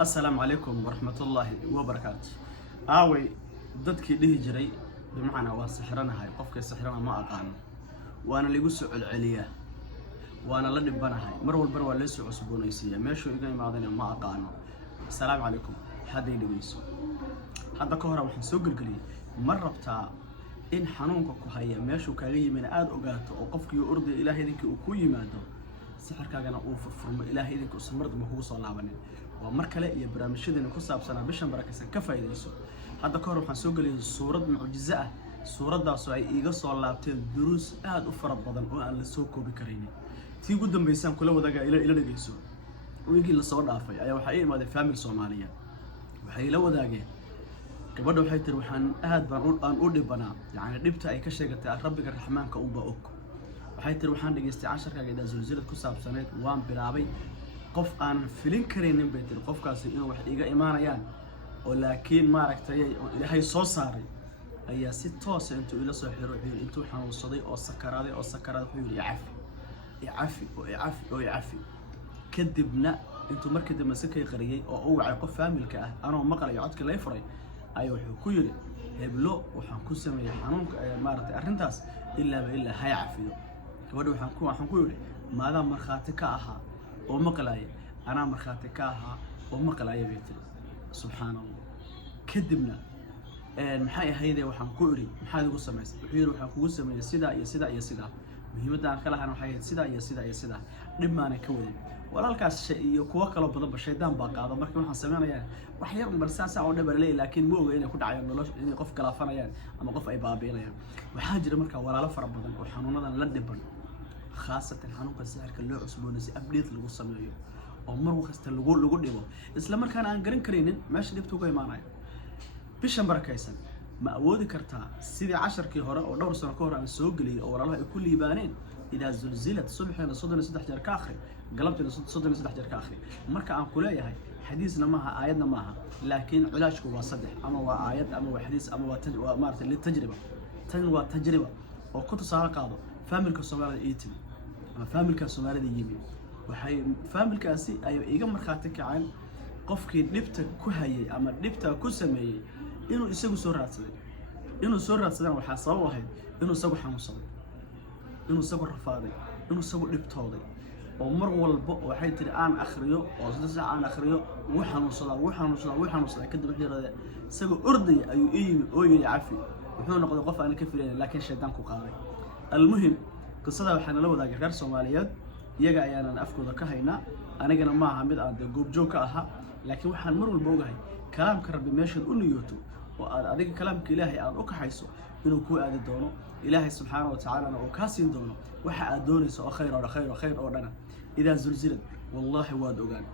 السلام عليكم ورحمة الله وبركاته. آوي dadkii dhihi jiray bimacna waa sixranahay qofka sixrana ma aqaan waana lagu soo celceliyaa waana la dhibanahay mar walba waa la soo cusboonaysiyaa meeshu iga imaadana ma aqaano. Assalaamu calaykum haday dhigeyso hadda ka hor waxaan soo galgaliyay mar rabtaa in xanuunka ku haya meeshu kaaga yimina aad ogaato oo qofkii orday ilaahay idinka uu ku yimaado sixirkaagana uu furfurmo ilaahay idinka uu marad ma kugu soo laabanin. waa mar kale iyo barnaamijyadeena ku saabsan bishan barakaysan ka faa'iideyso. hadda ka hor waxaan soo galiyay suurad mucjiso ah suuradaas oo ay iiga soo laabteen duruus aad u fara badan oo aan la soo koobi karin. tii ugu dambeysay kula wadaaga ila dhageyso wixii la soo dhaafay ayaa waxa ay imaaday family Soomaaliya waxay ila wadaageen gabadha waxay tiri waxaan aad baan u dhibanaa yani dhibta ay ka sheegatay rabbiga raxmaanka u baa og. waxay tiri waxaan dhageystay casharkaaga ida zulzilad ku saabsaneed waan bilaabay qof aan filin kareynin bay tiri qofkaasi inuu wax iga imaanayaan oo laakiin maaragtay oo ilaahay soo saaray ayaa si toos ah intuu ila soo xiro intuu xanuunsaday oo sakaraaday wuxuu yiri icafi kadibna intuu markii dambe sakay qariyay oo uu wacay qof familka ah anoo maqlayo codka la furay ayuu wuxuu ku yiri heblo waxaan ku sameeyay xanuunka maaragtay arrintaas ilaa hay cafiyo. gabadha waxaan ku yiri maada marxaati ka ahaa oo maqlaaya ana marxaati ka ahaa oo maqlaaya bay tiri subhanallah. kadibna maxay ahaydee waxaan ku iri maxaad ugu sameysay wuxuu yiri waxaan kugu sameeyay sida muhiimadda aan kala hayn waxay sida dhib maana ka wadin walaalkaas shay iyo kuwa kala badan ba shaydaan baa qaado markii waxaan sameeynaa wax yar balsaas oo dhabar leey laakiin ma oga inay ku dhacayaan nolosha inay qof galaafanayaan ama qof ay baabiinayaan. waxaa jira marka walaalo fara badan oo xanuunadan la dhiban khaasatan xanuunka sixirka loo cusboonaysi update lagu sameeyo oo mar waqti lagu dhibo isla markaana aan garan kareynin meesha dhibtu uga imaanayo. bishan barakaysan ma awoodi kartaa sidii casharkii hore oo dhowr sano ka hor aan soo galiyay oo walaalaha ay ku liibaaneen idaa zulzilad subhana 33 jeer ka akhri galabtina 33 jeer ka akhri. marka aan ku leeyahay xadiisna maaha aayadna maaha laakiin cilaajku waa saddex ama waa aayad ama waa xadiis ama waa maartay tajriba tan waa tajriba oo ku tusaale qaado familka Soomaalida ee timi ama familka Soomaalida yimi waxay familkaasi ay iga marxaati kacaan qofkii dhibta ku hayay ama dhibta ku sameeyay inuu isagu soo raadsaday waxa sabab ahayd inuu isagu xanuunsaday inuu isagu rafaaday inuu isagu dhibtooday oo mar walba waxay tiri aan akhriyo oo saddex aan akhriyo wuu xanuunsadaa kadib wuxuu yiraahdaa isagu orday ayuu yimi oo yiri cafi wuxuu noqday qof aan ka filayn laakiin shaydaan ku qaaday. almuhim qisada waxaan la wadaagay reer Soomaaliyeed iyaga ayaan afkooda ka haynaa anigana ma aha mid aan goob joog ka aha laakiin waxaan mar walba ogahay kalaamka rabbi meesha u niyooto oo aad adiga kalaamka ilaahay aad u kaxayso inuu ku aadi doono ilaahay subhanahu wa ta'ala oo ka siin doono waxa aad doonayso oo khayr oo dhana. idaa zulzilad wallahi waad ogaan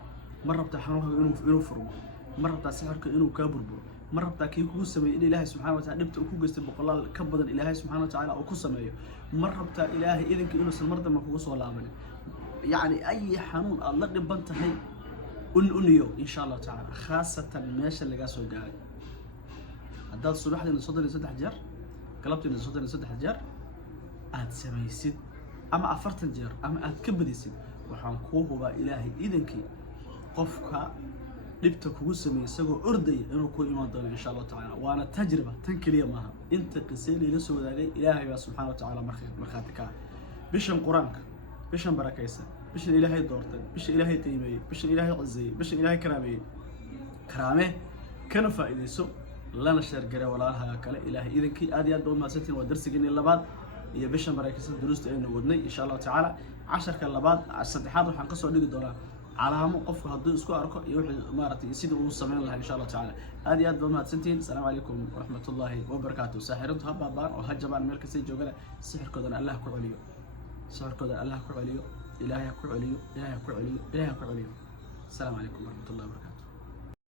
mar rabta xanuunka inuu furmo mar rabta sixirka inuu ka burburo mar rabta kii kugu sameeyay in ilaahay subhanahu wa ta'ala dhibta uu ku geystay boqolaal ka badan ilaahay subhanahu wa ta'ala uu ku sameeyo mar rabta ilaahay idinka inuu mardan kugu soo laaban يعني أي حنون الله دبنت هي أنيو إن شاء الله تعالى خاصة ماشى اللي قاسوا جاري هذا الصباح اللي نصدر يصدح جار قلبت اللي نصدر يصدح جار أتسمى يسد أما أفرت الجار أما أتكبد يسد وحنكوه بقى إلهي إذنك قفك لبتك وسمي يسقو أرضي إنه كل يوم ضل إن شاء الله تعالى وأنا تجربة تنكلي معها أنت قسيلي لسه ذاقي إلهي سبحانه وتعالى مرخاتك بشم قرانك bishan barakaysan bishan ilaahay doortay bishan ilaahay qiimeeyay bishan ilaahay cizay bishan ilaahay karaame kana faa'iideyso lana share garay walaalaha kale ilaahay idinkii aad iyo aad u mahadsantiin waa darsigeena labaad iyo bishan barakaysan duruusta aynu wadnay insha Allah ta'ala casharka labaad saddexaad waxaan ka soo dhigi doonaa calaamo qofku hadduu isku arko iyo wixii maaragtay sida uu sameyn lahaa insha Allah ta'ala aad iyo aad u mahadsantiin. Assalaamu calaykum waraxmatullaahi wabarakaatuh. saaxirintu hababaan oo hajabaan meel kasta joogana sixirkoodana Allah ku celiyo صاركودا الله كعليو إلهي كعليو السلام عليكم ورحمة الله وبركاته.